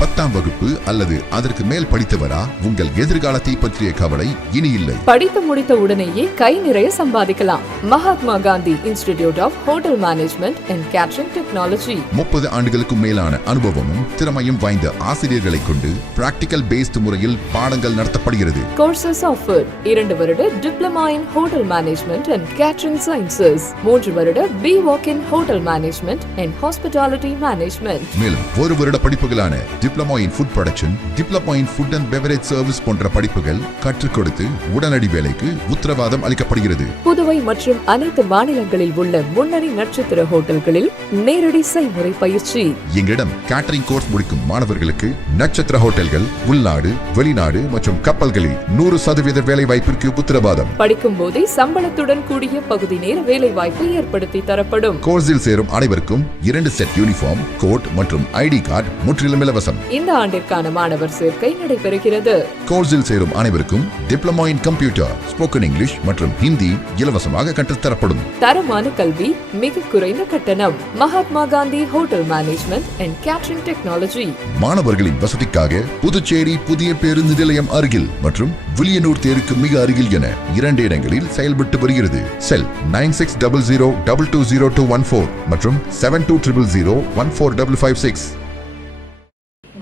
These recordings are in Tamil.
10ஆம் வகுப்பு அல்லது அதற்கு மேல் படித்தவரா? உங்கள் எதிர்காலத்தை பற்றிய கவலை இனி இல்லை. படித்து முடித்த உடனேயே கை நிறைய சம்பாதிக்கலாம். Mahatma Gandhi institute of hotel management and catering technology. 30 ஆண்டுகளுக்கும் மேலான அனுபவமும் திறமையும் வாய்ந்த ஆசிரியர்களை கொண்டு பிராக்டிகல் பேஸ்ட் முறையில் பாடங்கள் நடத்தப்படுகிறது. கோர்சஸ் ஆஃபர் 2 வருட diploma in hotel management and catering sciences, 3 வருட B.Voc in hotel management and hospitality management. மேலும் 1 வருட படிப்புகளான diploma in food production, diploma in food and beverage service போன்ற படிப்புகள் கற்றுக் கொடுத்து உடனடி வேலைக்கு உத்தரவாதம் அளிக்கப்படுகிறது. புதுவை மற்றும் அனைத்து மாநிலங்களில் உள்ள முன்னணி நட்சத்திர ஹோட்டல்களில் நேரடி செய்முறை பயிற்சி. எங்களிடம் கேட்டரிங் கோர்ஸ் முடிக்கும் மாணவர்களுக்கு நட்சத்திர ஹோட்டல்கள், உள்நாடு, வெளிநாடு மற்றும் கப்பல்களில் 100% வேலை வாய்ப்பிற்கு உத்தரவாதம். படிக்கும் போதே சம்பளத்துடன் கூடிய பகுதி நேர வேலை வாய்ப்பு ஏற்படுத்தி தரப்படும். கோர்ஸில் சேரும் அனைவருக்கும் 2 செட் யூனிஃபார்ம், கோட் மற்றும் ஐடி கார்டு முற்றிலும் இலவசம். இந்த ஆண்டிற்கான மாணவர் சேர்க்கை நடைபெறுகிறது. கோர்ஸில் சேரும் அனைவருக்கும் diploma in computer, spoken English மற்றும் ஹிந்தி இலவசமாக கற்றுத்தரப்படும். தரமான கல்வி, மிக குறைந்த கட்டணம். Mahatma Gandhi hotel management and catering technology. மாணவர்களின் வசதிக்காக புதுச்சேரி புதிய பேருந்து நிலையம் அருகில் மற்றும் வில்லியனூர் தேருக்கு மிக அருகில் என 2 இடங்களில் செயல்பட்டு வருகிறது. செல் 9600220214 மற்றும் 7200014556.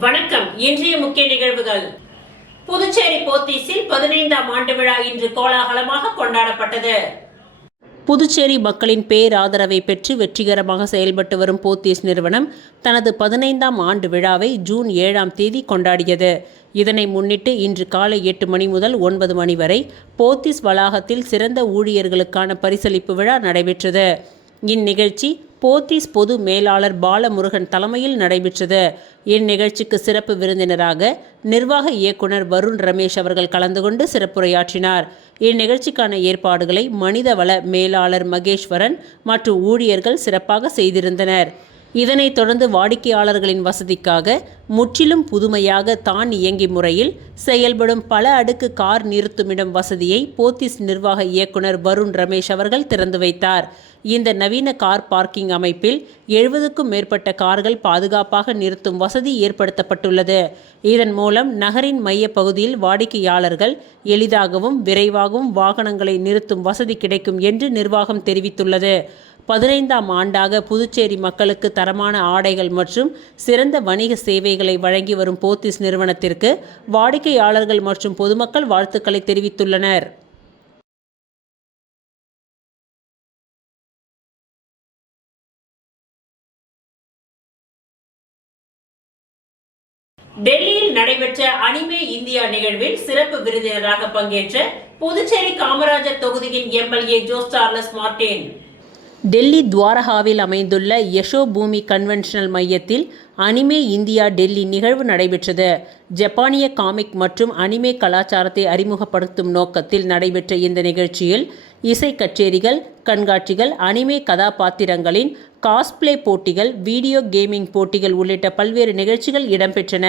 வணக்கம். இன்றைய முக்கிய நிகழ்வுகள். புதுச்சேரி போத்தீஸில் 15ஆம் ஆண்டு விழா இன்று கோலாகலமாக கொண்டாடப்பட்டது. புதுச்சேரி மக்களின் பேராதரவை பெற்று வெற்றிகரமாக செயல்பட்டு வரும் போத்தீஸ் நிறுவனம் தனது 15ஆம் ஆண்டு விழாவை ஜூன் 7ஆம் தேதி கொண்டாடியது. இதனை முன்னிட்டு இன்று காலை 8 மணி முதல் 9 மணி வரை போத்தீஸ் வளாகத்தில் சிறந்த ஊழியர்களுக்கான பரிசளிப்பு விழா நடைபெற்றது. இந்நிகழ்ச்சி போத்தீஸ் பொது மேலாளர் பாலமுருகன் தலைமையில் நடைபெற்றது. இந்நிகழ்ச்சிக்கு சிறப்பு விருந்தினராக நிர்வாக இயக்குனர் வருண் ரமேஷ் அவர்கள் கலந்து கொண்டு சிறப்புரையாற்றினார். இந்நிகழ்ச்சிக்கான ஏற்பாடுகளை மனிதவள மேலாளர் மகேஸ்வரன் மற்றும் ஊழியர்கள் சிறப்பாக செய்திருந்தனர். இதனைத் தொடர்ந்து வாடிக்கையாளர்களின் வசதிக்காக முற்றிலும் புதுமையாக தான் இயங்கி முறையில் செயல்படும் பல அடுக்கு கார் நிறுத்துமிடம் வசதியை போத்தீஸ் நிர்வாக இயக்குனர் வருண் ரமேஷ் அவர்கள் திறந்து வைத்தார். இந்த நவீன கார் பார்க்கிங் அமைப்பில் 70க்கும் மேற்பட்ட கார்கள் பாதுகாப்பாக நிறுத்தும் வசதி ஏற்படுத்தப்பட்டுள்ளது. இதன் மூலம் நகரின் மைய பகுதியில் வாடிக்கையாளர்கள் எளிதாகவும் விரைவாகவும் வாகனங்களை நிறுத்தும் வசதி கிடைக்கும் என்று நிர்வாகம் தெரிவித்துள்ளது. 15ஆம் ஆண்டாக புதுச்சேரி மக்களுக்கு தரமான ஆடைகள் மற்றும் சிறந்த வணிக சேவைகளை வழங்கி வரும் போத்தீஸ் நிறுவனத்திற்கு வாடிக்கையாளர்கள் மற்றும் பொதுமக்கள் வாழ்த்துக்களை தெரிவித்துள்ளனர். டெல்லியில் நடைபெற்ற அனிமே இந்தியா நிகழ்வில் சிறப்பு விருந்தினராக பங்கேற்ற புதுச்சேரி காமராஜர் தொகுதியின் MLA Jose Charles Martin. Delhi துவாரகாவில் அமைந்துள்ள யசோ பூமி கன்வென்ஷனல் மையத்தில் அனிமே இந்தியா டெல்லி நிகழ்வு நடைபெற்றது. ஜப்பானிய காமிக் மற்றும் அனிமே கலாச்சாரத்தை அறிமுகப்படுத்தும் நோக்கத்தில் நடைபெற்ற இந்த நிகழ்ச்சியில் இசை கச்சேரிகள், கண்காட்சிகள், அனிமே கதாபாத்திரங்களின் காஸ்பிளே போட்டிகள், வீடியோ கேமிங் போட்டிகள் உள்ளிட்ட பல்வேறு நிகழ்ச்சிகள் இடம்பெற்றன.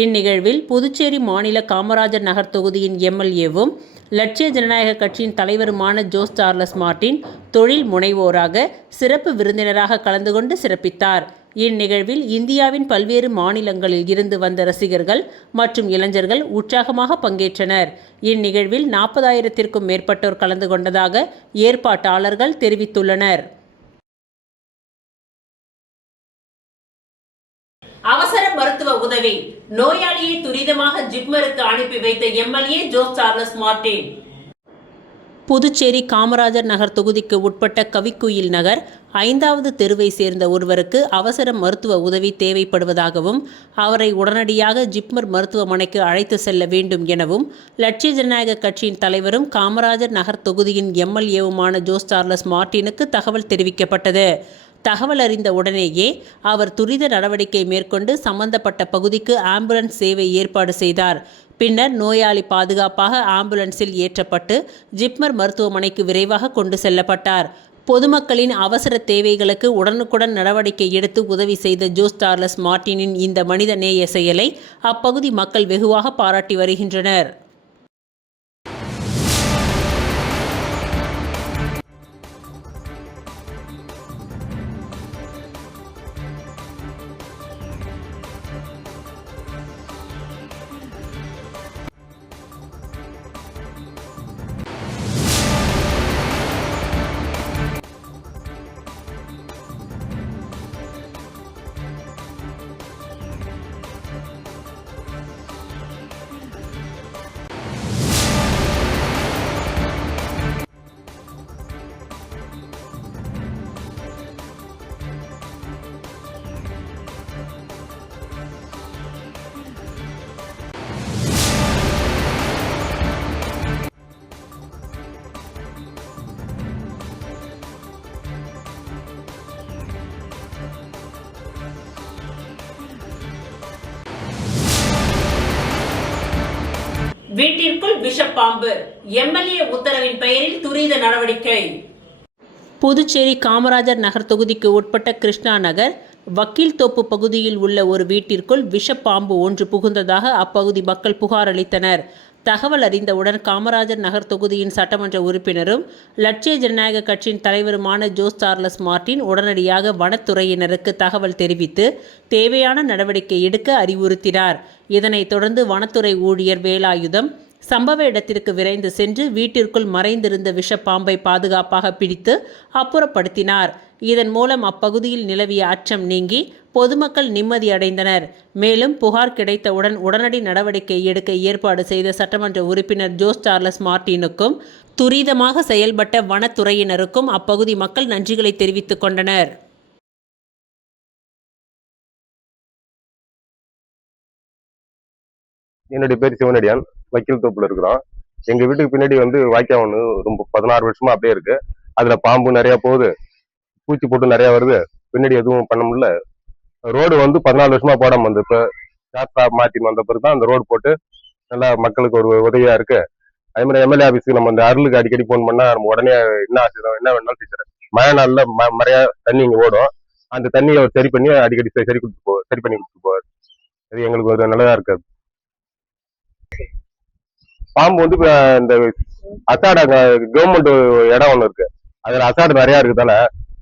இந்நிகழ்வில் புதுச்சேரி மாநில காமராஜர் நகர் தொகுதியின் MLAவும் லட்சிய ஜனநாயக கட்சியின் தலைவருமான ஜோஸ் சார்லஸ் மார்டின் தொழில் முனைவோராக சிறப்பு விருந்தினராக கலந்து கொண்டு சிறப்பித்தார். இந்நிகழ்வில் இந்தியாவின் பல்வேறு மாநிலங்களில் இருந்து வந்த ரசிகர்கள் மற்றும் இளைஞர்கள் உற்சாகமாக பங்கேற்றனர். இந்நிகழ்வில் 40,000த்திற்கும் மேற்பட்டோர் கலந்து கொண்டதாக ஏற்பாட்டாளர்கள் தெரிவித்துள்ளனர். அவசர மருத்துவ உதவி. நோயாளியை துரிதமாக ஜிப்மருக்கு அனுப்பி வைத்த MLA Jose Charles Martin. Puducherry Kamarajar Nagar தொகுதிக்கு உட்பட்ட கவிக்குயில் நகர் 5வது தெருவை சேர்ந்த ஒருவருக்கு அவசர மருத்துவ உதவி தேவைப்படுவதாகவும் அவரை உடனடியாக ஜிப்மர் மருத்துவமனைக்கு அழைத்து செல்ல வேண்டும் எனவும் லட்சிய ஜனநாயக கட்சியின் தலைவரும் காமராஜர் நகர் தொகுதியின் MLAவுமான ஜோஸ் சார்லஸ் மார்டினுக்கு தகவல் தெரிவிக்கப்பட்டது. தகவல் அறிந்த உடனேயே அவர் துரித நடவடிக்கை மேற்கொண்டு சம்பந்தப்பட்ட பகுதிக்கு ஆம்புலன்ஸ் சேவை ஏற்பாடு செய்தார். பின்னர் நோயாளி பாதுகாப்பாக ஆம்புலன்ஸில் ஏற்றப்பட்டு ஜிப்மர் மருத்துவமனைக்கு விரைவாக கொண்டு செல்லப்பட்டார். பொதுமக்களின் அவசர தேவைகளுக்கு உடனுக்குடன் நடவடிக்கை எடுத்து உதவி செய்த ஜோஸ் சார்லஸ் மார்டினின் இந்த மனித நேய செயலை அப்பகுதி மக்கள் வெகுவாக பாராட்டி வருகின்றனர். விஷப்பாம்பு. எம்எல்ஏ உத்தரவின் பெயரில் துரித நடவடிக்கை. புதுச்சேரி காமராஜர் நகர் தொகுதிக்கு உட்பட்ட கிருஷ்ணா நகர் வக்கீல் தோப்பு பகுதியில் உள்ள ஒரு வீட்டிற்குள் விஷப்பாம்பு ஒன்று புகுந்ததாக அப்பகுதி மக்கள் புகார் அளித்தனர். தகவல் அறிந்தவுடன் காமராஜர் நகர் தொகுதியின் சட்டமன்ற உறுப்பினரும் லட்சிய ஜனநாயக கட்சியின் தலைவருமான ஜோஸ் சார்லஸ் மார்டின் உடனடியாக வனத்துறையினருக்கு தகவல் தெரிவித்து தேவையான நடவடிக்கை எடுக்க அறிவுறுத்தினார். இதனைத் தொடர்ந்து வனத்துறை ஊழியர் வேலாயுதம் சம்பவ இடத்திற்கு விரைந்து சென்று வீட்டிற்குள் மறைந்திருந்த விஷப்பாம்பை பாதுகாப்பாக பிடித்து அப்புறப்படுத்தினார். இதன் மூலம் அப்பகுதியில் நிலவிய அச்சம் நீங்கி பொதுமக்கள் நிம்மதியடைந்தனர். மேலும் புகார் கிடைத்தவுடன் உடனடி நடவடிக்கை எடுக்க ஏற்பாடு செய்த சட்டமன்ற உறுப்பினர் ஜோஸ் சார்லஸ் மார்டினுக்கும் துரிதமாக செயல்பட்ட வனத்துறையினருக்கும் அப்பகுதி மக்கள் நன்றிகளை தெரிவித்துக் கொண்டனர். என்னுடைய பேர் சிவனடியான். வக்கீல் தோப்புல இருக்கிறோம். எங்க வீட்டுக்கு பின்னாடி வாய்க்கால் ஒன்று ரொம்ப 16 வருஷமா அப்படியே இருக்கு. அதுல பாம்பு நிறைய போகுது, பூச்சி போட்டு நிறைய வருது. பின்னாடி எதுவும் பண்ண முடியல. ரோடு 14 வருஷமா போடாம வந்து இப்ப சாத்தா மாத்தி வந்த பிறகு தான் அந்த ரோடு போட்டு நல்லா மக்களுக்கு ஒரு உதவியா இருக்கு. அதே மாதிரி எம்எல்ஏ ஆபீஸ்க்கு நம்ம அந்த அருளுக்கு அடிக்கடி போன் பண்ணா நம்ம உடனே என்ன வேணாலும் டீச்சர் மழை நாள்ல நிறைய தண்ணி இங்க ஓடும். அந்த தண்ணியை அவர் சரி பண்ணி அடிக்கடி சரி பண்ணி கொடுத்துட்டு போவார். அது எங்களுக்கு ஒரு நல்லதா இருக்காது. பாம்பு இந்த அசாட கவர்மெண்ட் இடம் ஒண்ணு இருக்கு. அதுல அசாடு நிறைய இருக்குதால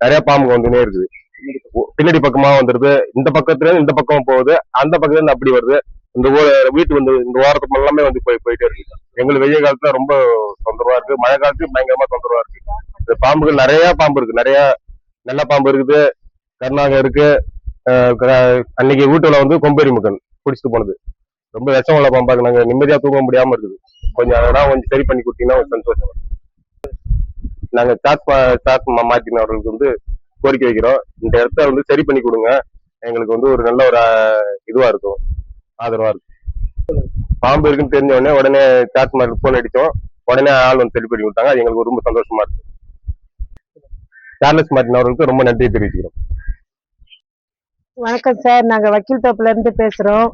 நிறைய பாம்பு வந்துனே இருக்குது. பின்னாடி பக்கமா வந்துருது, இந்த பக்கத்துல இந்த பக்கம் போகுது, அந்த பக்கத்துல இருந்து அப்படி வருது. இந்த வீட்டு இந்த ஓரத்துக்கு எல்லாமே போயிட்டே இருக்கு. எங்களுக்கு வெயில் காலத்துல ரொம்ப தொந்தரவா இருக்கு, மழை காலத்துக்கு பயங்கரமா தொந்தரவா இருக்கு. இந்த பாம்புகள் நிறைய பாம்பு இருக்கு, நிறைய நல்ல பாம்பு இருக்குது, கருநாகம் இருக்கு. அன்னைக்கு வீட்டுல கொம்பேரி முக்கன் பிடிச்சிட்டு போனது. ரொம்ப விஷம் உள்ள பாம்பாக்கு நாங்க நிம்மதியா தூங்க முடியாம இருக்குது. கொஞ்சம் அதெல்லாம் கொஞ்சம் சரி பண்ணி கொடுத்தீங்கன்னா ஒரு சந்தோஷம். நாங்க சாத் மார்டின் அவர்களுக்கு கோரிக்கை வைக்கிறோம். இந்த இடத்த சரி பண்ணி கொடுங்க. எங்களுக்கு ஒரு நல்ல ஒரு இதுவா இருக்கும், ஆதரவா இருக்கும். பாம்பு இருக்குன்னு தெரிஞ்ச உடனே சாத் மார்டின் போன் அடிச்சோம். உடனே ஆள் சரி பண்ணி கொடுத்தாங்க. அது எங்களுக்கு ரொம்ப சந்தோஷமா இருக்கு. சார்லஸ் மார்டின் அவர்களுக்கு ரொம்ப நன்றியை தெரிவிச்சுக்கிறோம். வணக்கம் சார், நாங்க வக்கீல் தோப்புல இருந்து பேசுறோம்.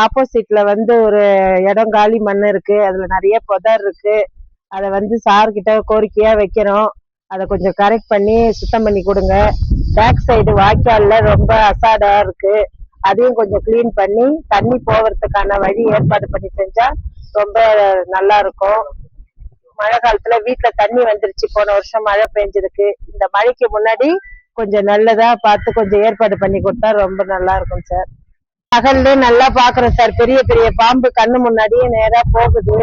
ஆப்போசிட்ல ஒரு இடம் காலி மண் இருக்கு, அதுல நிறைய புதர் இருக்கு. அதை சார் கிட்ட கோரிக்கையா வைக்கிறோம். அதை கொஞ்சம் கரெக்ட் பண்ணி சுத்தம் பண்ணி கொடுங்க. பேக் சைடு வாய்க்கால்ல ரொம்ப அசாடா இருக்கு, அதையும் கொஞ்சம் கிளீன் பண்ணி தண்ணி போவதுக்கான வழி ஏற்பாடு பண்ணி செஞ்சா ரொம்ப நல்லா இருக்கும். மழை காலத்துல வீட்டுல தண்ணி வந்துருச்சு, போன வருஷம் மழை பெஞ்சிருக்கு. இந்த மழைக்கு முன்னாடி கொஞ்சம் நல்லதா பார்த்து கொஞ்சம் ஏற்பாடு பண்ணி கொடுத்தா ரொம்ப நல்லா இருக்கும் சார். பகல்ல நல்லா பாக்குறோம் சார், பெரிய பெரிய பாம்பு கண்ணு முன்னாடியே நேரா போகுது.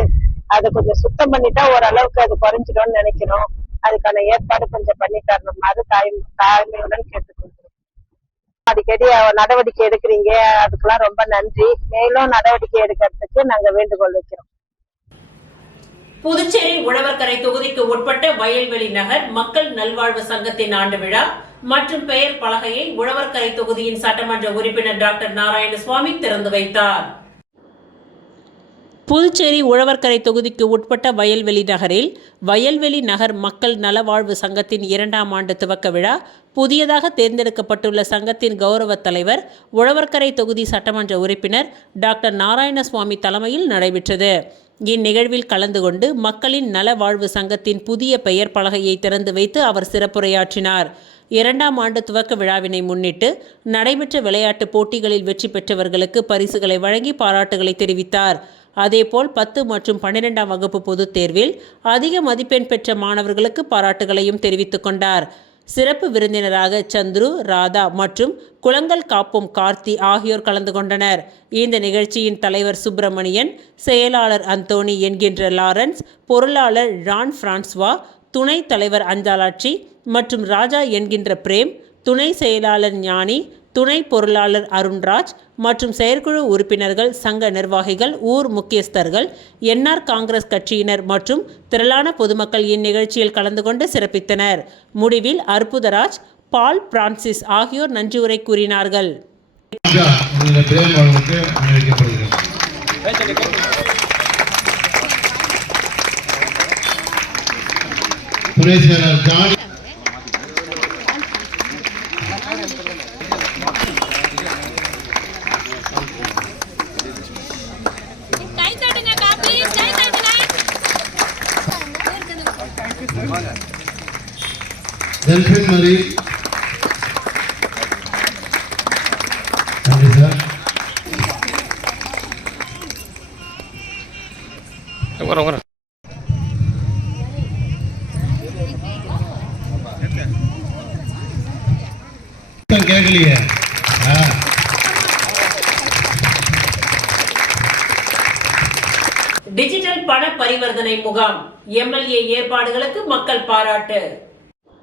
அதை கொஞ்சம் சுத்தம் பண்ணிட்டா ஓரளவுக்கு அது குறைஞ்சிடும்னு நினைக்கிறோம். அதுக்கான ஏற்பாடு கொஞ்சம் பண்ணி தரணும். அது தாழ்மையுடன் கேட்டுக்கொள்கிறோம். அடிக்கடி நடவடிக்கை எடுக்கிறீங்க, அதுக்கெல்லாம் ரொம்ப நன்றி. மேலும் நடவடிக்கை எடுக்கிறதுக்கு நாங்க வேண்டுகோள் வைக்கிறோம். புதுச்சேரி உழவர்கரை தொகுதிக்கு உட்பட்ட வயல்வெளி நகர் மக்கள் நல்வாழ்வு சங்கத்தின் ஆண்டு விழா மற்றும் பெயர் பலகையை உழவர்கரை தொகுதியின் சட்டமன்ற உறுப்பினர் டாக்டர் நாராயணசுவாமி திறந்து வைத்தார். புதுச்சேரி உழவர்கரை தொகுதிக்கு உட்பட்ட வயல்வெளி நகரில் வயல்வெளி நகர் மக்கள் நலவாழ்வு சங்கத்தின் 2ஆம் ஆண்டு துவக்க விழா புதியதாக தேர்ந்தெடுக்கப்பட்டுள்ள சங்கத்தின் கௌரவ தலைவர் உழவர்கரை தொகுதி சட்டமன்ற உறுப்பினர் டாக்டர் நாராயணசுவாமி தலைமையில் நடைபெற்றது. இந்நிகழ்வில் கலந்து கொண்டு மக்களின் நலவாழ்வு சங்கத்தின் புதிய பெயர் பலகையை திறந்து வைத்து அவர் சிறப்புரையாற்றினார். 2ஆம் ஆண்டு துவக்க விழாவினை முன்னிட்டு நடைபெற்ற விளையாட்டுப் போட்டிகளில் வெற்றி பெற்றவர்களுக்கு பரிசுகளை வழங்கி பாராட்டுகளை தெரிவித்தார். அதேபோல் 10 மற்றும் 12ஆம் வகுப்பு பொதுத் தேர்வில் அதிக மதிப்பெண் பெற்ற மாணவர்களுக்கு பாராட்டுகளையும் தெரிவித்துக் கொண்டார். சிறப்பு விருந்தினராக சந்துரு, ராதா மற்றும் குளங்கள் காப்போம் கார்த்தி ஆகியோர் கலந்து கொண்டனர். இந்த நிகழ்ச்சியின் தலைவர் சுப்பிரமணியன், செயலாளர் அந்தோணி என்கின்ற லாரன்ஸ், பொருளாளர் ரான் பிரான்சுவா, துணைத் தலைவர் அஞ்சாலாட்சி மற்றும் ராஜா என்கின்ற பிரேம், துணை செயலாளர் ஞானி, துணை பொருளாளர் அருண்ராஜ் மற்றும் செயற்குழு உறுப்பினர்கள், சங்க நிர்வாகிகள், ஊர் முக்கியஸ்தர்கள், என்ஆர் காங்கிரஸ் கட்சியினர் மற்றும் திரளான பொதுமக்கள் இந்நிகழ்ச்சியில் கலந்து கொண்டு சிறப்பித்தனர். முடிவில் அற்புதராஜ், பால் பிரான்சிஸ் ஆகியோர் நன்றி உரை கூறினார்கள். கை தட்டுங்க, please. டெல்பின் மரி. நன்றி சார். கேட்கலையே. டிஜிட்டல் பண பரிவர்த்தனை முகாம் எம்எல்ஏ ஏற்பாடுகளுக்கு மக்கள் பாராட்டு.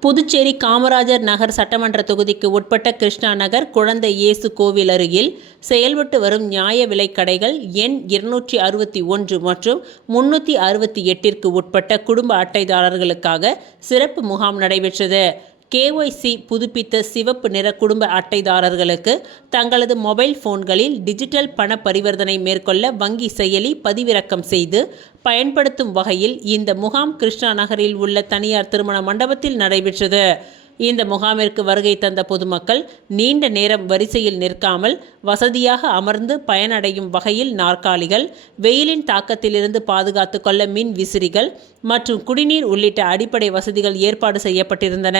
புதுச்சேரி காமராஜர் நகர் சட்டமன்ற தொகுதிக்கு உட்பட்ட கிருஷ்ணா நகர் குழந்தை இயேசு கோவில் அருகில் செயல்பட்டு வரும் நியாய விலைக் கடைகள் எண் 261 மற்றும் 368 உட்பட்ட குடும்ப அட்டைதாரர்களுக்காக சிறப்பு முகாம் நடைபெற்றது. KYC புதுப்பித்த சிவப்பு நிற குடும்ப அட்டைதாரர்களுக்கு தங்களது மொபைல் போன்களில் டிஜிட்டல் பண பரிவர்த்தனை மேற்கொள்ள வங்கி செயலி பதிவிறக்கம் செய்து பயன்படுத்தும் வகையில் இந்த முகாம் கிருஷ்ணா நகரில் உள்ள தனியார் திருமண மண்டபத்தில் நடைபெற்றது. இந்த முகாமிற்கு வருகை தந்த பொதுமக்கள் நீண்ட நேரம் வரிசையில் நிற்காமல் வசதியாக அமர்ந்து பயனடையும் வகையில் நாற்காலிகள், வெயிலின் தாக்கத்திலிருந்து பாதுகாத்து கொள்ள மின் விசிறிகள் மற்றும் குடிநீர் உள்ளிட்ட அடிப்படை வசதிகள் ஏற்பாடு செய்யப்பட்டிருந்தன.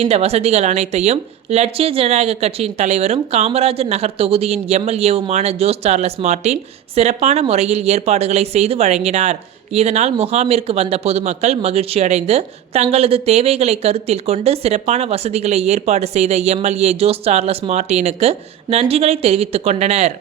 இந்த வசதிகள் அனைத்தையும் லட்சிய ஜனநாயக கட்சியின் தலைவரும் காமராஜர் நகர் தொகுதியின் MLAவுமான ஜோஸ் சார்லஸ் மார்ட்டின் சிறப்பான முறையில் ஏற்பாடுகளை செய்து வழங்கினார். இதனால் முகாமிற்கு வந்த பொதுமக்கள் மகிழ்ச்சியடைந்து தங்களது தேவைகளை கருத்தில் கொண்டு சிறப்பான வசதிகளை ஏற்பாடு செய்த MLA ஜோஸ் சார்லஸ் மார்ட்டினுக்கு நன்றிகளை தெரிவித்துக் கொண்டனர்.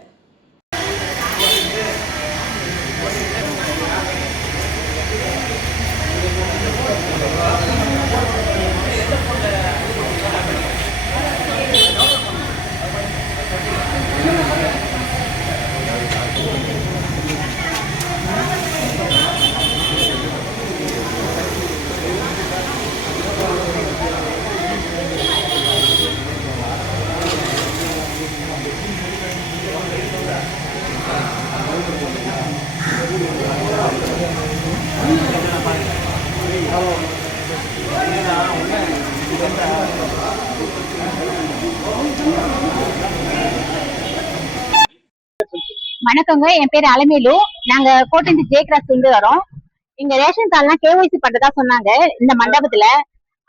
வணக்கங்க, என் பேரு அலமேலு. நாங்க கோட்டந்தி ஜே கிராஸ் இருந்து வரோம். இங்க ரேஷன் கார்டுலாம் KYC பண்றதா சொன்னாங்க இந்த மண்டபத்துல.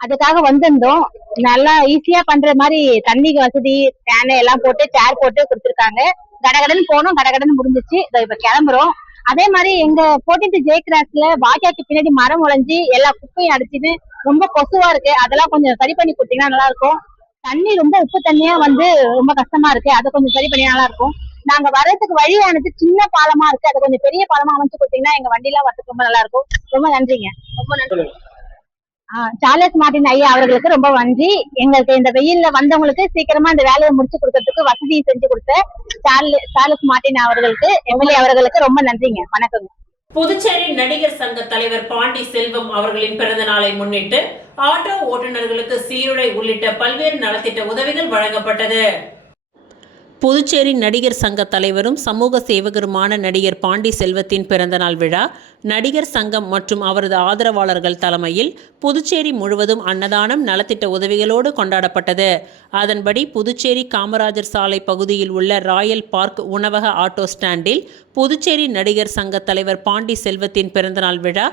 அதுக்காக வந்திருந்தோம். நல்லா ஈஸியா பண்ற மாதிரி தண்ணி வசதி, ஃபேன் எல்லாம் போட்டு சேர் போட்டு கொடுத்துருக்காங்க. கடகடன்னு போனோம், கடகடன்னு முடிஞ்சிச்சு. இப்ப கிளம்புறோம். அதே மாதிரி எங்க கோட்டந்தி ஜே கிராஸ்ல வாய்க்காக்கு பின்னாடி மரம் உழைஞ்சி எல்லா குப்பையும் அடிச்சுட்டு ரொம்ப கொசுவா இருக்கு. அதெல்லாம் கொஞ்சம் சரி பண்ணி கொடுத்தீங்கன்னா நல்லா இருக்கும். தண்ணி ரொம்ப உப்பு தண்ணியா வந்து ரொம்ப கஷ்டமா இருக்கு. அதை கொஞ்சம் சரி பண்ணி நல்லா இருக்கும். நாங்க வர்றதுக்கு வழியானது சின்ன பாலமா இருக்கு. அதை கொஞ்சம் பெரிய பாலமா அமைச்சு கொடுத்தீங்கன்னா எங்க வண்டிலாம் வரதுக்கு ரொம்ப நல்லா இருக்கும். ரொம்ப நன்றிங்க. ரொம்ப நன்றி. சார்லஸ் மார்ட்டின் ஐயா அவர்களுக்கு ரொம்ப நன்றி. எங்களுக்கு இந்த வெயில்ல வந்தவங்களுக்கு சீக்கிரமா இந்த வேலையை முடிச்சு கொடுக்கறதுக்கு வசதியை செஞ்சு கொடுத்த சார்லஸ் மார்ட்டின் அவர்களுக்கு, MLA அவர்களுக்கு ரொம்ப நன்றிங்க. வணக்கங்க. புதுச்சேரி நடிகர் சங்க தலைவர் பாண்டி செல்வம் அவர்களின் பிறந்த நாளை முன்னிட்டு ஆட்டோ ஓட்டுநர்களுக்கு சீருடை உள்ளிட்ட பல்வேறு நலத்திட்ட உதவிகள் வழங்கப்பட்டது. புதுச்சேரி நடிகர் சங்க தலைவரும் சமூக சேவகருமான நடிகர் பாண்டி செல்வத்தின் பிறந்தநாள் விழா நடிகர் சங்கம் மற்றும் அவரது ஆதரவாளர்கள் தலைமையில் புதுச்சேரி முழுவதும் அன்னதானம், நலத்திட்ட உதவிகளோடு கொண்டாடப்பட்டது. அதன்படி புதுச்சேரி காமராஜர் சாலை பகுதியில் உள்ள ராயல் பார்க் உணவக ஆட்டோ ஸ்டாண்டில் புதுச்சேரி நடிகர் சங்க தலைவர் பாண்டி செல்வத்தின் பிறந்தநாள் விழா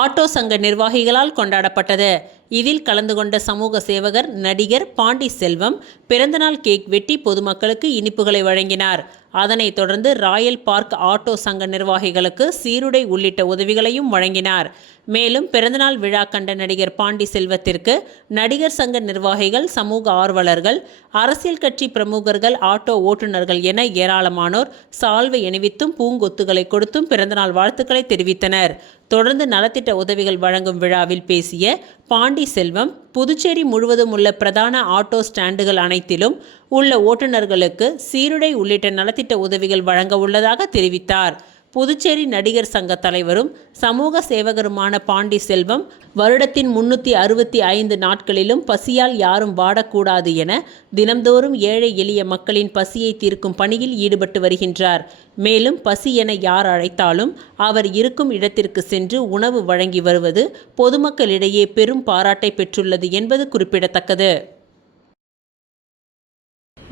ஆட்டோ சங்க நிர்வாகிகளால் கொண்டாடப்பட்டது. இதில் கலந்து கொண்ட சமூக சேவகர் நடிகர் பாண்டி செல்வம் பிறந்தநாள் கேக் வெட்டி பொதுமக்களுக்கு இனிப்புகளை வழங்கினார். அதனைத் தொடர்ந்து ராயல் பார்க் ஆட்டோ சங்க நிர்வாகிகளுக்கு சீருடை உள்ளிட்ட உதவிகளையும் வழங்கினார். மேலும் பிறந்தநாள் விழா கண்ட நடிகர் பாண்டி செல்வத்திற்கு நடிகர் சங்க நிர்வாகிகள், சமூக ஆர்வலர்கள், அரசியல் கட்சி பிரமுகர்கள், ஆட்டோ ஓட்டுநர்கள் என ஏராளமானோர் சால்வை அணிவித்தும் பூங்கொத்துகளை கொடுத்தும் பிறந்தநாள் வாழ்த்துக்களை தெரிவித்தனர். தொடர்ந்து நலத்திட்ட உதவிகள் வழங்கும் விழாவில் பேசிய பாண்டி செல்வம், புதுச்சேரி முழுவதும் உள்ள பிரதான ஆட்டோ ஸ்டாண்டுகள் அனைத்திலும் உள்ள ஓட்டுநர்களுக்கு சீருடை உள்ளிட்ட நலத்திட்ட உதவிகள் வழங்க உள்ளதாக தெரிவித்தார். புதுச்சேரி நடிகர் சங்க தலைவரும் சமூக சேவகருமான பாண்டி செல்வம் வருடத்தின் 365 நாட்களிலும் பசியால் யாரும் வாடக்கூடாது என தினம்தோறும் ஏழை எளிய மக்களின் பசியை தீர்க்கும் பணியில் ஈடுபட்டு வருகின்றார். மேலும் பசி என யார் அழைத்தாலும் அவர் இருக்கும் இடத்திற்கு சென்று உணவு வழங்கி வருவது பொதுமக்களிடையே பெரும் பாராட்டை பெற்றுள்ளது என்பது குறிப்பிடத்தக்கது.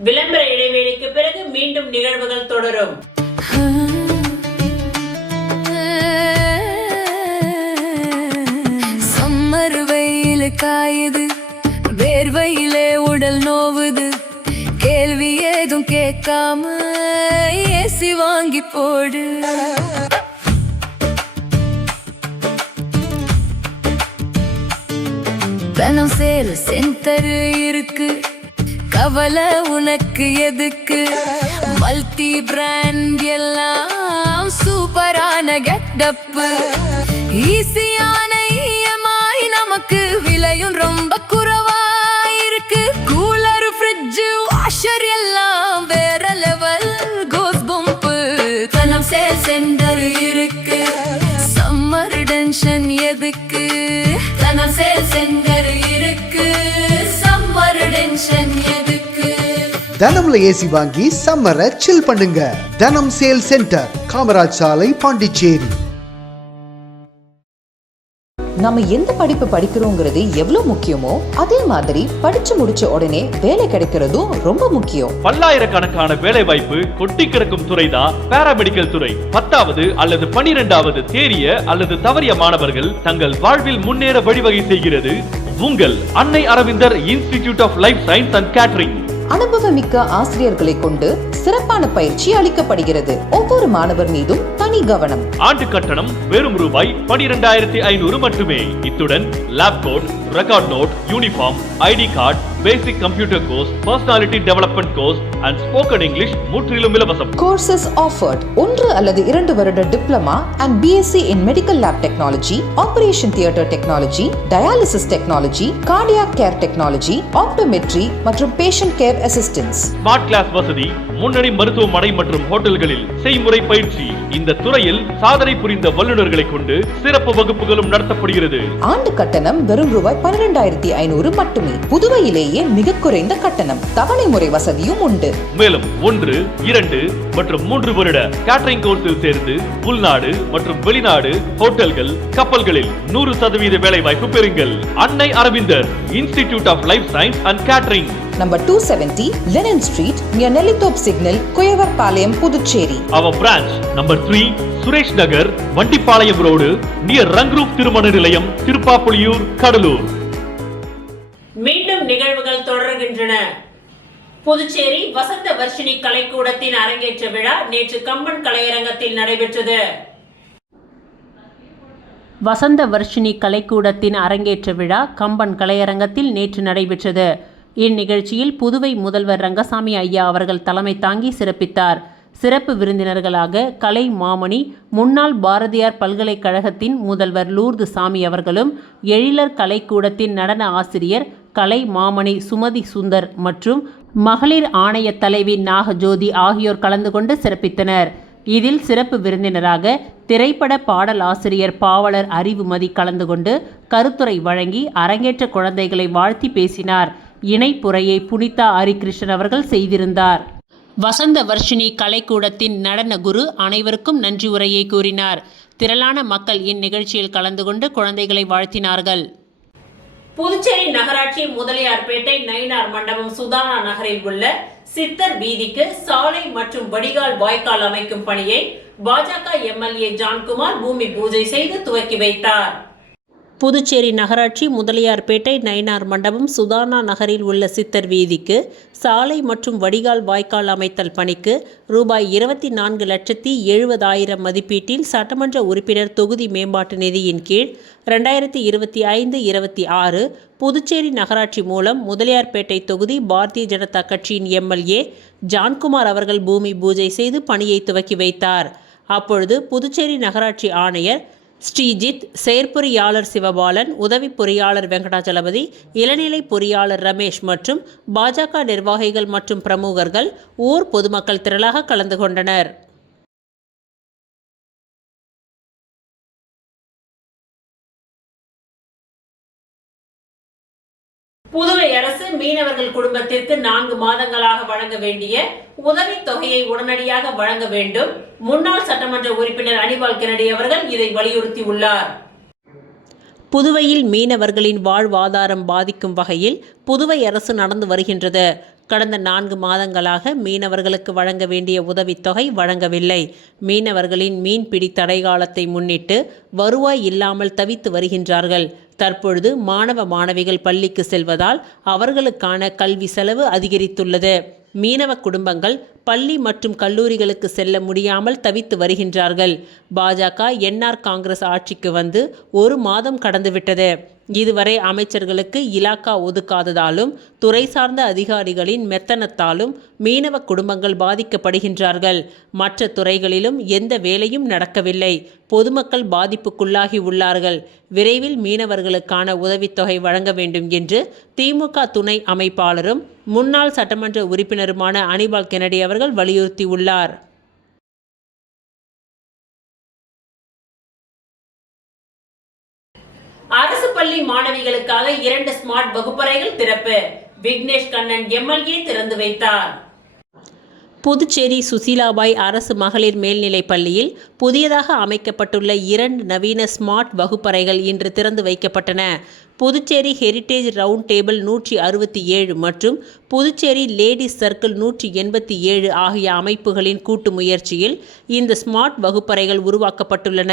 விளம்பர இடைவேளைக்கு பிறகு மீண்டும் நிகழ்வுகள் தொடரும். சம்மர் காயுது, வேர்வையிலே உடல் நோவுது, கேள்வி ஏதும் கேட்காம ஏசி வாங்கி போடு. தனம் சேல் சென்டர் இருக்கு, கவலை உனக்கு எதுக்கு, மல்டி பிராண்ட் எல்லாம் சூப்பரான கெட்டப்பு, ஈஸியான EMI நமக்கு விலையும் ரொம்ப குறைவா இருக்கு, கூலர் ஃப்ரிட்ஜ் வாஷர் எல்லாம் வேற லெவல் கோஸ் பம்ப். தனம் சேல் சென்டர் இருக்கு, சம்மர் டென்ஷன் எதுக்கு, தனம் சேல் சென்டர் இருக்கு, சம்மர் டென்ஷன் எதுக்கு. தனம்ல ஏசி வாங்கி சம்மரை சில் பண்ணுங்க. தனம் சேல் சென்டர், காமராஜ் சாலை, பாண்டிச்சேரி. நம்ம எந்த படிப்பு படிக்கிறோங்கிறது எவ்வளவு முக்கியமோ அதே மாதிரி படிச்சு முடிச்ச உடனே வேலை கிடைக்கிறதும் ரொம்ப முக்கியம். பல்லாயிரக்கணக்கான வேலை வாய்ப்பு கொட்டி கிடக்கும் துறைதான் பாராமெடிக்கல் துறை. 10வது அல்லது 12வது தேறிய அல்லது தவறிய மாணவர்கள் தங்கள் வாழ்வில் முன்னேற வழிவகை செய்கிறது உங்கள் Annai Aravindar institute of life science and catering. அனுபவமிக்க ஆசிரியர்களை கொண்டு சிறப்பான பயிற்சி அளிக்கப்படுகிறது. ஒவ்வொரு மாணவர் மீதும் தனி கவனம். ஆண்டு கட்டணம் வெறும் ரூபாய் 12,500 மட்டுமே. இத்துடன் lab coat, record note, uniform, ID card, basic computer course, personality development course and spoken English முற்றிலும் இலவசம். கோர்சஸ் ஆஃபர்ட் 1 அல்லது 2 வருட diploma and BSc in medical lab technology, operation theatre technology, dialysis technology, cardiac care technology, optometry மற்றும் patient care assistance. Smart class வசதி, முன்னணி மருத்துவமனை மற்றும் ஹோட்டல்களில் செய்முறை பயிற்சி. இந்த துறையில் சாதனை புரிந்த வல்லுநர்களை கொண்டு சிறப்பு வகுப்புகளும் நடத்தப்படுகிறது. ஆண்டு கட்டணம் வெறும் ரூபாய் 12,500 மட்டுமே. புதுவையிலேயே மிக குறைந்த கட்டணம். தவணை முறை வசதியும் உண்டு. மேலும் 1, 2 மற்றும் 3 வருட கேட்டரிங் கோர்ஸில் சேர்ந்து உள்நாடு மற்றும் வெளிநாடு ஹோட்டல்கள், கப்பல்களில் 100% வேலை வாய்ப்பு பெறுங்கள். Annai Aravindar institute of life science and catering, number 270 Lenin street, near Nellithope signal, Kuyavarpalayam, Puducherry. Our branch number 3 Suresh Nagar, Vandipalayam road, near Rangroop திருமண நிலையம், திருப்பாப்புலியூர், கடலூர். மீண்டும் நிகழ்வுகள் தொடர்கின்றன. புதுச்சேரி வசந்த வர்ஷினி கலைக்கூடத்தின் அரங்கேற்ற விழா நேற்று கம்பன் கலையரங்கத்தில் நடைபெற்றது. வசந்த வர்ஷினி கலைக்கூடத்தின் அரங்கேற்ற விழா கம்பன் கலையரங்கத்தில் நேற்று நடைபெற்றது. இந்நிகழ்ச்சியில் புதுவை முதல்வர் ரங்கசாமி ஐயா அவர்கள் தலைமை தாங்கி சிறப்பித்தார். சிறப்பு விருந்தினர்களாக கலை மாமணி, முன்னாள் பாரதியார் பல்கலைக்கழகத்தின் முதல்வர் லூர்து சாமி அவர்களும், எழிலர் கலைக்கூடத்தின் நடன ஆசிரியர் கலை மாமணி சுமதி சுந்தர் மற்றும் மகளிர் ஆணைய தலைவி நாகஜோதி ஆகியோர் கலந்து கொண்டு சிறப்பித்தனர். இதில் சிறப்பு விருந்தினராக திரைப்பட பாடல் ஆசிரியர் பாவலர் அறிவுமதி கலந்து கொண்டு கருத்துரை வழங்கி அரங்கேற்ற குழந்தைகளை வாழ்த்தி பேசினார். இணைப்புரையை புனிதா ஹரிகிருஷ்ணன் அவர்கள் செய்திருந்தார். வசந்த வர்ஷினி கலைக்கூடத்தின் நடன குரு அனைவருக்கும் நன்றி உரையை கூறினார். திரளான மக்கள் இந்நிகழ்ச்சியில் கலந்து கொண்டு குழந்தைகளை வாழ்த்தினார்கள். புதுச்சேரி நகராட்சி முதலியார்பேட்டை நயினார் மண்டபம் சுதானா நகரில் உள்ள சித்தர் வீதிக்கு சாலை மற்றும் வடிகால் வாய்க்கால் அமைக்கும் பணியை பாஜக MLA ஜான்குமார் பூமி பூஜை செய்து துவக்கி வைத்தார். புதுச்சேரி நகராட்சி முதலியார்பேட்டை நயினார் மண்டபம் சுதானா நகரில் உள்ள சித்தர் வீதிக்கு சாலை மற்றும் வடிகால் வாய்க்கால் அமைத்தல் பணிக்கு ரூபாய் 24,70,000 மதிப்பீட்டில் சட்டமன்ற உறுப்பினர் தொகுதி மேம்பாட்டு நிதியின் கீழ் 2025-26 புதுச்சேரி நகராட்சி மூலம் முதலியார்பேட்டை தொகுதி பாரதிய ஜனதா கட்சியின் MLA ஜான்குமார் அவர்கள் பூமி பூஜை செய்து பணியை துவக்கி வைத்தார். அப்பொழுது புதுச்சேரி நகராட்சி ஆணையர் ஸ்ரீஜித், செயற்பொறியாளர் சிவபாலன், உதவி பொறியாளர் வெங்கடாச்சலபதி, இளநிலை பொறியாளர் ரமேஷ் மற்றும் பாஜக நிர்வாகிகள் மற்றும் பிரமுகர்கள், ஊர் பொதுமக்கள் திரளாக கலந்து கொண்டனர். புதுவை அரசு மீனவர்கள் குடும்பத்திற்கு 4 மாதங்களாக வழங்க வேண்டிய உதவித் தொகையை உடனடியாக வழங்க வேண்டும். முன்னாள் சட்டமன்ற உறுப்பினர் அனிபால் கென்னடி அவர்கள் இதை வலியுறுத்தியுள்ளார். புதுவையில் மீனவர்களின் வாழ்வாதாரம் பாதிக்கும் வகையில் புதுவை அரசு நடந்து வருகின்றது. கடந்த 4 மாதங்களாக மீனவர்களுக்கு வழங்க வேண்டிய உதவித்தொகை வழங்கவில்லை. மீனவர்களின் மீன்பிடி தடை காலத்தை முன்னிட்டு வருவாய் இல்லாமல் தவித்து வருகின்றார்கள். தற்பொழுது மாணவ மாணவிகள் பள்ளிக்கு செல்வதால் அவர்களுக்கான கல்வி செலவு அதிகரித்துள்ளது. மீனவ குடும்பங்கள் பள்ளி மற்றும் கல்லூரிகளுக்கு செல்ல முடியாமல் தவித்து வருகின்றார்கள். பாஜக என்ஆர் காங்கிரஸ் ஆட்சிக்கு வந்து 1 மாதம் கடந்துவிட்டது. இதுவரை அமைச்சர்களுக்கு இலாக்கா ஒதுக்காததாலும் துறை சார்ந்த அதிகாரிகளின் மெத்தனத்தாலும் மீனவ குடும்பங்கள் பாதிக்கப்படுகின்றார்கள். மற்ற துறைகளிலும் எந்த வேலையும் நடக்கவில்லை. பொதுமக்கள் பாதிப்புக்குள்ளாகி உள்ளார்கள். விரைவில் மீனவர்களுக்கான உதவித்தொகை வழங்க வேண்டும் என்று திமுக துணை அமைப்பாளரும் முன்னாள் சட்டமன்ற உறுப்பினருமான அனிபால் கென்னடி அவர்கள் வலியுறுத்தியுள்ளார். அரசு பள்ளி மாணவிகளுக்காக 2 ஸ்மார்ட் வகுப்பறைகள் திறப்பு. விக்னேஷ் கண்ணன் எம்எல்ஏ திறந்து வைத்தார். புதுச்சேரி சுசீலாபாய் அரசு மகளிர் மேல்நிலைப் பள்ளியில் புதியதாக அமைக்கப்பட்டுள்ள 2 நவீன ஸ்மார்ட் வகுப்பறைகள் இன்று திறந்து வைக்கப்பட்டன. புதுச்சேரி ஹெரிட்டேஜ் ரவுண்ட் டேபிள் 167 மற்றும் புதுச்சேரி லேடிஸ் சர்க்கிள் 187 ஆகிய அமைப்புகளின் கூட்டு முயற்சியில் இந்த ஸ்மார்ட் வகுப்பறைகள் உருவாக்கப்பட்டுள்ளன.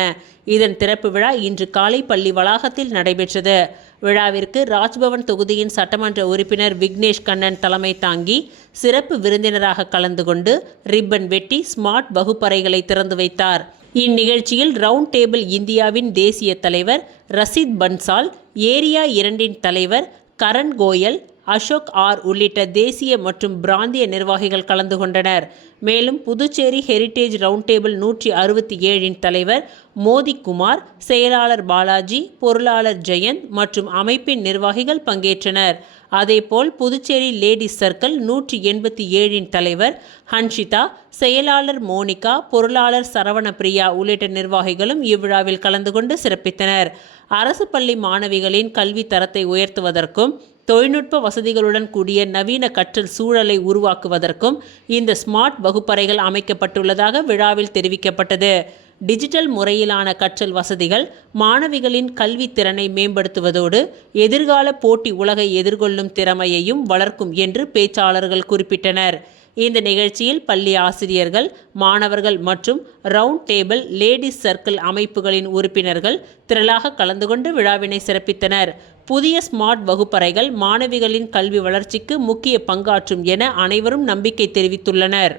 இதன் திறப்பு விழா இன்று காலை பள்ளி வளாகத்தில் நடைபெற்றது. விழாவிற்கு ராஜ்பவன் தொகுதியின் சட்டமன்ற உறுப்பினர் விக்னேஷ் கண்ணன் தலைமை தாங்கி சிறப்பு விருந்தினராக கலந்து கொண்டு ரிப்பன் வெட்டி ஸ்மார்ட் வகுப்பறைகளை திறந்து வைத்தார். இந்நிகழ்ச்சியில் ரவுண்ட் டேபிள் இந்தியாவின் தேசிய தலைவர் ரஷீத் பன்சால், ஏரியா 2 தலைவர் கரண் கோயல், அசோக் ஆர் உள்ளிட்ட தேசிய மற்றும் பிராந்திய நிர்வாகிகள் கலந்து கொண்டனர். மேலும் புதுச்சேரி ஹெரிட்டேஜ் ரவுண்ட் டேபிள் 167 தலைவர் மோதி குமார், செயலாளர் பாலாஜி, பொருளாளர் ஜெயந்த் மற்றும் அமைப்பின் நிர்வாகிகள் பங்கேற்றனர். அதேபோல் புதுச்சேரி லேடிஸ் சர்க்கிள் 187 தலைவர் ஹன்ஷிதா, செயலாளர் மோனிகா, பொருளாளர் சரவணப்பிரியா உள்ளிட்ட நிர்வாகிகளும் இவ்விழாவில் கலந்து கொண்டு சிறப்பித்தனர். அரசு பள்ளி மாணவிகளின் கல்வி தரத்தை உயர்த்துவதற்கும் தொழில்நுட்ப வசதிகளுடன் கூடிய நவீன கற்றல் சூழலை உருவாக்குவதற்கும் இந்த ஸ்மார்ட் வகுப்பறைகள் அமைக்கப்பட்டுள்ளதாக விழாவில் தெரிவிக்கப்பட்டது. டிஜிட்டல் முறையிலான கற்றல் வசதிகள் மாணவிகளின் கல்வி திறனை மேம்படுத்துவதோடு எதிர்கால போட்டி உலகை எதிர்கொள்ளும் திறமையையும் வளர்க்கும் என்று பேச்சாளர்கள் குறிப்பிட்டனர். இந்த நிகழ்ச்சியில் பள்ளி ஆசிரியர்கள், மாணவர்கள் மற்றும் ரவுண்ட் டேபிள் லேடிஸ் சர்க்கிள் அமைப்புகளின் உறுப்பினர்கள் திரளாக கலந்து கொண்டு விழாவினை சிறப்பித்தனர். புதிய ஸ்மார்ட் வகுப்பறைகள் மாணவிகளின் கல்வி வளர்ச்சிக்கு முக்கிய பங்காற்றும் என அனைவரும் நம்பிக்கை தெரிவித்துள்ளனர்.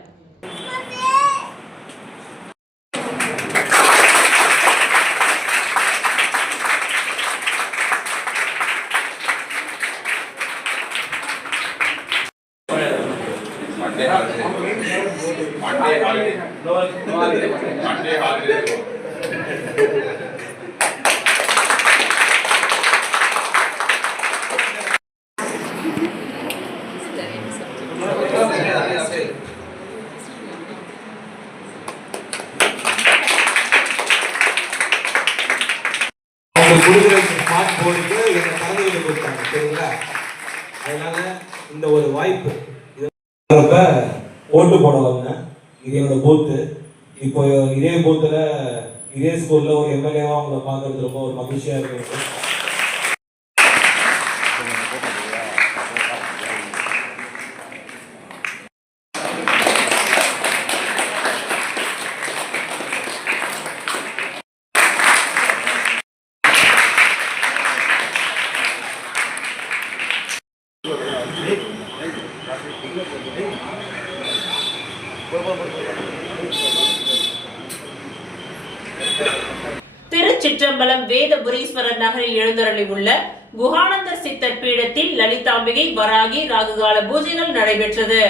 கொடுக்குற ஸ்மார்ட் போர்டுக்கு எங்கள் தலைமையில் கொடுத்தாங்க, சரிங்களா? அதனால இந்த ஒரு வாய்ப்பு ஓட்டு போடுவாங்க. இது என்னோட பூத்து. இப்போ இதே பூத்தில் இதே ஸ்கூலில் ஒரு எம்எல்ஏவாக அவங்கள பார்க்கறது ரொம்ப ஒரு மகிழ்ச்சியாக இருக்கு. திருச்சிற்றம்பலம் வேதபுரீஸ்வரர் நகரில் எழுந்தருளி உள்ள குஹானந்தர் சித்தர் பீடத்தில் லலிதாம்பிகை, வராகி, ராகுகால பூஜைகள் நடைபெற்றது.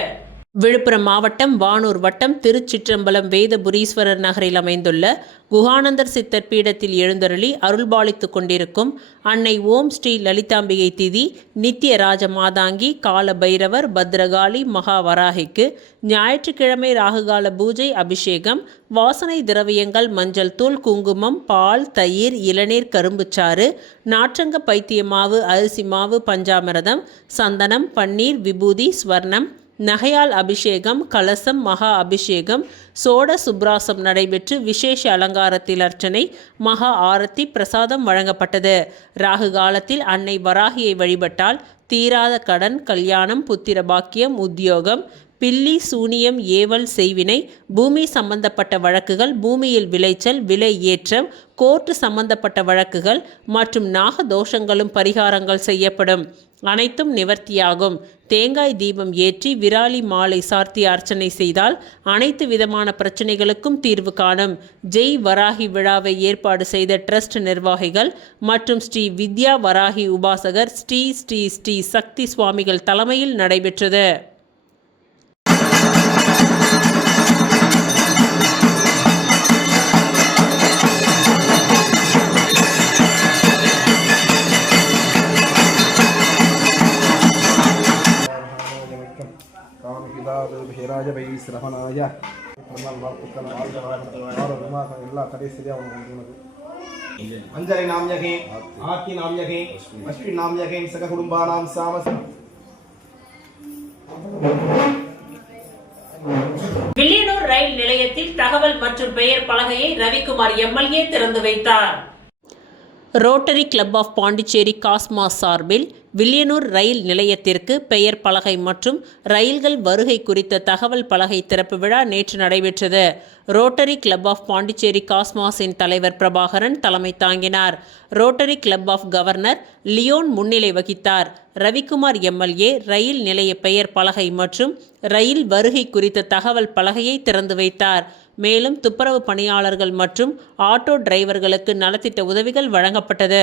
விழுப்புரம் மாவட்டம் வானூர் வட்டம் திருச்சிற்றம்பலம் வேதபுரீஸ்வரர் நகரில் அமைந்துள்ள குஹானந்தர் சித்தர் பீடத்தில் எழுந்தருளி அருள்பாலித்து கொண்டிருக்கும் அன்னை ஓம் ஸ்ரீ லலிதாம்பிகை திதி, நித்திய ராஜ மாதாங்கி, கால பைரவர், பத்ரகாளி, மகாவராகிக்கு ஞாயிற்றுக்கிழமை ராகுகால பூஜை, அபிஷேகம், வாசனை திரவியங்கள், மஞ்சள் தூள், குங்குமம், பால், தயிர், இளநீர், கரும்புச்சாறு, நாற்றங்க பைத்திய மாவு, அரிசி மாவு, பஞ்சாமிரதம், சந்தனம், பன்னீர், விபூதி, ஸ்வர்ணம், நகையால் அபிஷேகம், கலசம், மகா அபிஷேகம், சோட சுப்ராசம் நடைபெற்று விசேஷ அலங்காரத்தில் அர்ச்சனை, மகா ஆரத்தி, பிரசாதம் வழங்கப்பட்டது. ராகு காலத்தில் அன்னை வராகியை வழிபட்டால் தீராத கடன், கல்யாணம், புத்திர பாக்கியம், உத்தியோகம், பில்லி சூனியம் ஏவல் செய்வினை, பூமி சம்பந்தப்பட்ட வழக்குகள், பூமியில் விளைச்சல், விலை ஏற்றம், கோர்ட்டு சம்பந்தப்பட்ட வழக்குகள் மற்றும் நாக தோஷங்களும் பரிகாரங்கள் செய்யப்படும். அனைத்தும் நிவர்த்தியாகும். தேங்காய் தீபம் ஏற்றி விராலி மாலை சார்த்தி அர்ச்சனை செய்தால் அனைத்து விதமான பிரச்சனைகளுக்கும் தீர்வு காணும். ஜெய் வராகி விழாவை ஏற்பாடு செய்த ட்ரஸ்ட் நிர்வாகிகள் மற்றும் ஸ்ரீ வித்யா வராகி உபாசகர் ஸ்ரீ ஸ்ரீ ஸ்ரீ சக்தி சுவாமிகள் தலைமையில் நடைபெற்றது. அஞ்சரை நாம்யகே ஆர்த்தி நாம்யகே அஸ்வி நாம்யகே சக குடும்பானாம் சாமஸ். வில்லியனூர் ரயில் நிலையத்தில் தகவல் மற்றும் பெயர் பலகையை ரவிக்குமார் எம்எல்ஏ திறந்து வைத்தார். Rotary Club of Pondicherry Cosmos சார்பில் வில்லியனூர் ரயில் நிலையத்திற்கு பெயர் பலகை மற்றும் ரயில்கள் வருகை குறித்த தகவல் பலகை திறப்பு விழா நேற்று நடைபெற்றது. ரோட்டரி கிளப் ஆஃப் பாண்டிச்சேரி காஸ்மாஸின் தலைவர் பிரபாகரன் தலைமை தாங்கினார். Rotary Club of governor Leon முன்னிலை வகித்தார். ரவிக்குமார் எம்எல்ஏ ரயில் நிலைய பெயர் பலகை மற்றும் ரயில் வருகை குறித்த தகவல் பலகையை திறந்து வைத்தார். மேலும் துப்புரவு பணியாளர்கள் மற்றும் ஆட்டோ டிரைவர்களுக்கு நலத்திட்ட உதவிகள் வழங்கப்பட்டது.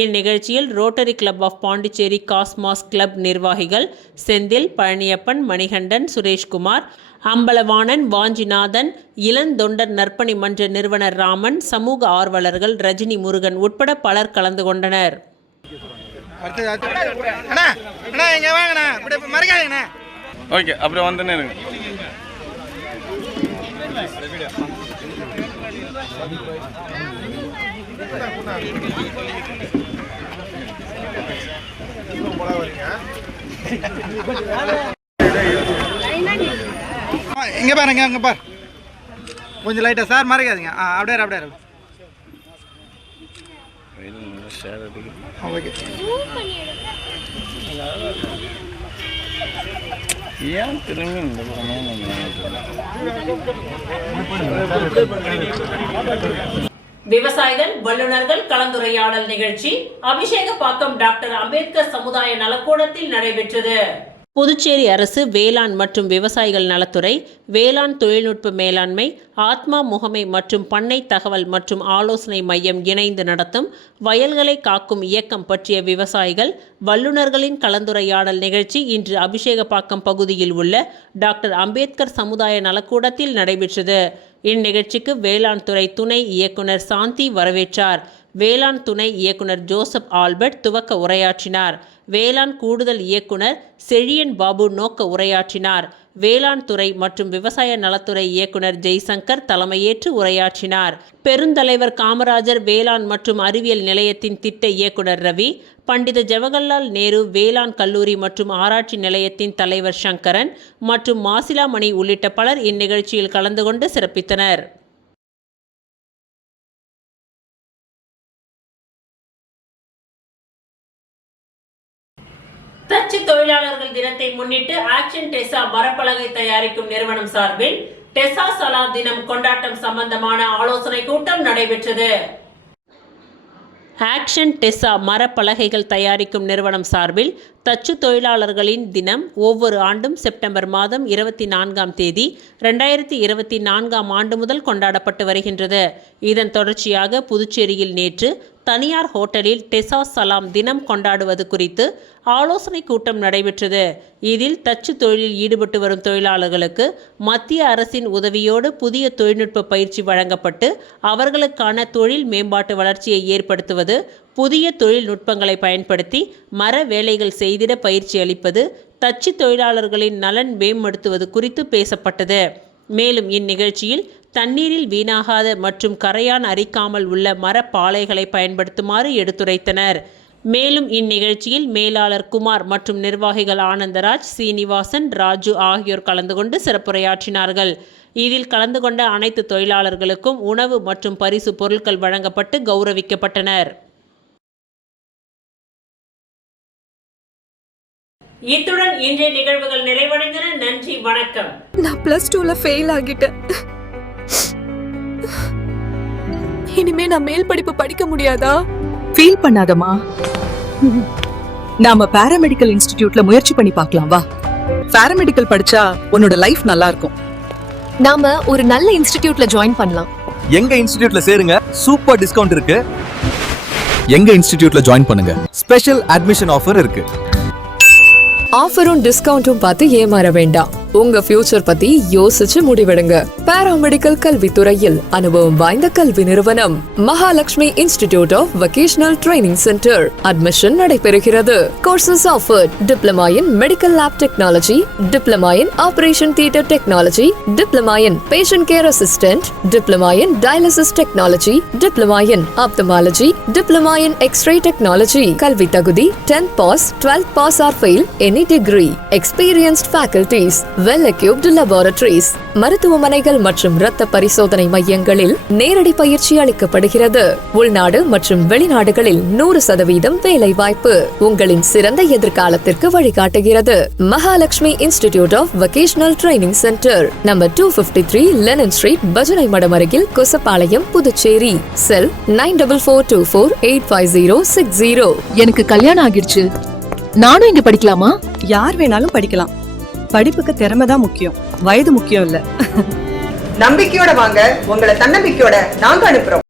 இந்நிகழ்ச்சியில் Rotary Club of Pondicherry Cosmos club நிர்வாகிகள் செந்தில், பழனியப்பன், மணிகண்டன், சுரேஷ்குமார், அம்பலவாணன், வாஞ்சிநாதன், இளந்தொண்டர் நற்பணி மன்ற நிறுவனர் ராமன், சமூக ஆர்வலர்கள் ரஜினி முருகன் உட்பட பலர் கலந்து கொண்டனர். ஓகே, அப்புறம் வந்து இங்க பாருங்க, அங்க பாரு கொஞ்சம் லைட்டா சார் மறைக்காதீங்க. அப்படியே அப்படியே ஏன் திரும்பி விவசாயிகள் வல்லுநர்கள் கலந்துரையாடல் நிகழ்ச்சி அபிஷேகப்பாக்கம் டாக்டர் அம்பேத்கர் சமுதாய நலக்கூடத்தில் நடைபெற்றது. புதுச்சேரி அரசு வேளாண் மற்றும் விவசாயிகள் நலத்துறை, வேளாண் தொழில்நுட்ப மேலாண்மை, ஆத்மா முகமை மற்றும் பண்ணை தகவல் மற்றும் ஆலோசனை மையம் இணைந்து நடத்தும் வயல்களை காக்கும் இயக்கம் பற்றிய விவசாயிகள் வல்லுநர்களின் கலந்துரையாடல் நிகழ்ச்சி இன்று அபிஷேகப்பாக்கம் பகுதியில் உள்ள டாக்டர் அம்பேத்கர் சமுதாய நலக்கூடத்தில் நடைபெற்றது. இந்நிகழ்ச்சிக்கு வேளாண் துறை துணை இயக்குனர் சாந்தி வரவேற்றார். வேளாண் துணை இயக்குனர் ஜோசப் ஆல்பர்ட் துவக்க உரையாற்றினார். வேளாண் கூடுதல் இயக்குனர் செழியன் பாபு நோக்க உரையாற்றினார். வேளாண் துறை மற்றும் விவசாய நலத்துறை இயக்குனர் ஜெய்சங்கர் தலைமையேற்று உரையாற்றினார். பெருந்தலைவர் காமராஜர் வேளாண் மற்றும் அறிவியல் நிலையத்தின் திட்ட இயக்குனர் ரவி, பண்டித ஜவஹர்லால் நேரு வேளாண் கல்லூரி மற்றும் ஆராய்ச்சி நிலையத்தின் தலைவர் சங்கரன் மற்றும் மாசிலாமணி உள்ளிட்ட பலர் இந்நிகழ்ச்சியில் கலந்து கொண்டு சிறப்பித்தனர். தச்சு தொழிலாளர்கள் தினத்தை முன்னிட்டு ஆக்ஷன் டெசா மரப்பலகை தயாரிக்கும் நிறுவனம் சார்பில் டெசா சலா தினம் கொண்டாட்டம் சம்பந்தமான ஆலோசனை கூட்டம் நடைபெற்றது. ஆக்ஷன் டெசா மரப்பலகைகள் தயாரிக்கும் நிறுவனம் சார்பில் தச்சு தொழிலாளர்களின் தினம் ஒவ்வொரு ஆண்டும் செப்டம்பர் மாதம் 24ஆம் தேதி 2024ஆம் ஆண்டு முதல் கொண்டாடப்பட்டு வருகின்றது. இதன் தொடர்ச்சியாக புதுச்சேரியில் நேற்று தனியார் ஹோட்டலில் டெசா சலாம் தினம் கொண்டாடுவது குறித்து ஆலோசனை கூட்டம் நடைபெற்றது. இதில் தச்சு தொழிலில் ஈடுபட்டு வரும் தொழிலாளர்களுக்கு மத்திய அரசின் உதவியோடு புதிய தொழில்நுட்ப பயிற்சி வழங்கப்பட்டு அவர்களுக்கான தொழில் மேம்பாட்டு வளர்ச்சியை ஏற்படுத்துவது, புதிய தொழில்நுட்பங்களை பயன்படுத்தி மர வேலைகள் செய்திட பயிற்சி அளிப்பது, தச்சு தொழிலாளர்களின் நலன் மேம்படுத்துவது குறித்து பேசப்பட்டது. மேலும் இந்நிகழ்ச்சியில் தண்ணீரில் வீணாகாத மற்றும் கரையான் அரிக்காமல் உள்ள மரப்பாலைகளை பயன்படுத்துமாறு எடுத்துரைத்தனர். மேலும் இந்நிகழ்ச்சியில் மேலாளர் குமார் மற்றும் நிர்வாகிகள் ஆனந்தராஜ், சீனிவாசன், ராஜு ஆகியோர் கலந்து கொண்டு சிறப்புரையாற்றினார்கள். இதில் கலந்து கொண்ட அனைத்து தொழிலாளர்களுக்கும் உணவு மற்றும் பரிசு பொருட்கள் வழங்கப்பட்டு கௌரவிக்கப்பட்டனர். இத்துடன் இன்றைய நிகழ்வுகள் நிறைவடைந்தன. நன்றி, வணக்கம். நான் +2ல ஃபெயில் ஆகிட்டேன். இனிமே நான் மேல் படிப்பு படிக்க முடியாதா? ஃபீல் பண்ணாதமா, நாம பாராமெடிக்கல் இன்ஸ்டிடியூட்ல முயற்சி பண்ணி பார்க்கலாம் வா. பாராமெடிக்கல் படிச்சா உன்னோட லைஃப் நல்லா இருக்கும். நாம ஒரு நல்ல இன்ஸ்டிடியூட்ல ஜாயின் பண்ணலாம். எங்க இன்ஸ்டிடியூட்ல சேருங்க, சூப்பர் டிஸ்கவுண்ட் இருக்கு. எங்க இன்ஸ்டிடியூட்ல ஜாயின் பண்ணுங்க, ஸ்பெஷல் அட்மிஷன் ஆஃபர் இருக்கு. ஆஃபரும் டிஸ்கவுண்டும் பார்த்து ஏமாற வேண்டாம். உங்க ஃபியூச்சர் பத்தி யோசிச்சு முடிவெடுங்க. பாராமெடிக்கல் கல்வித்துறையில் அனுபவம் வாய்ந்த கல்வி நிறுவனம் Mahalakshmi institute of vocational training centre. Admission நடைபெறுகிறது. Courses offered: diploma in medical lab technology, diploma in operation theatre technology, diploma in patient care assistant, diploma in dialysis technology, diploma in ophthalmology, diploma in x-ray technology. கல்வி தகுதி 10th pass, 12th pass or fail, any degree. Experienced faculties, well equipped laboratories. மருத்துவமனைகள் மற்றும் இரத்த பரிசோதனை மையங்களில் நேரடி பயிற்சி அளிக்கப்படுகிறது. உள்நாடு மற்றும் வெளிநாடுகளில் 100% வேலை வாய்ப்பு உங்களின் சிறந்த எதிர்காலத்திற்கு வழிகாட்டுகிறது. Mahalakshmi institute of vocational training centre, number 253 Lenin street, பஜனை மடம் அருகில், கொசப்பாளையம், புதுச்சேரி. செல் 9442485060. எனக்கு கல்யாணம் ஆகிடுச்சு, நானும் இங்க படிக்கலாமா? யார் வேணாலும் படிக்கலாம். படிப்புக்கு திறமை தான் முக்கியம், வயது முக்கியம் இல்ல. நம்பிக்கையோட வாங்க, உங்களை தன்னம்பிக்கையோட நாங்க அனுப்புறோம்.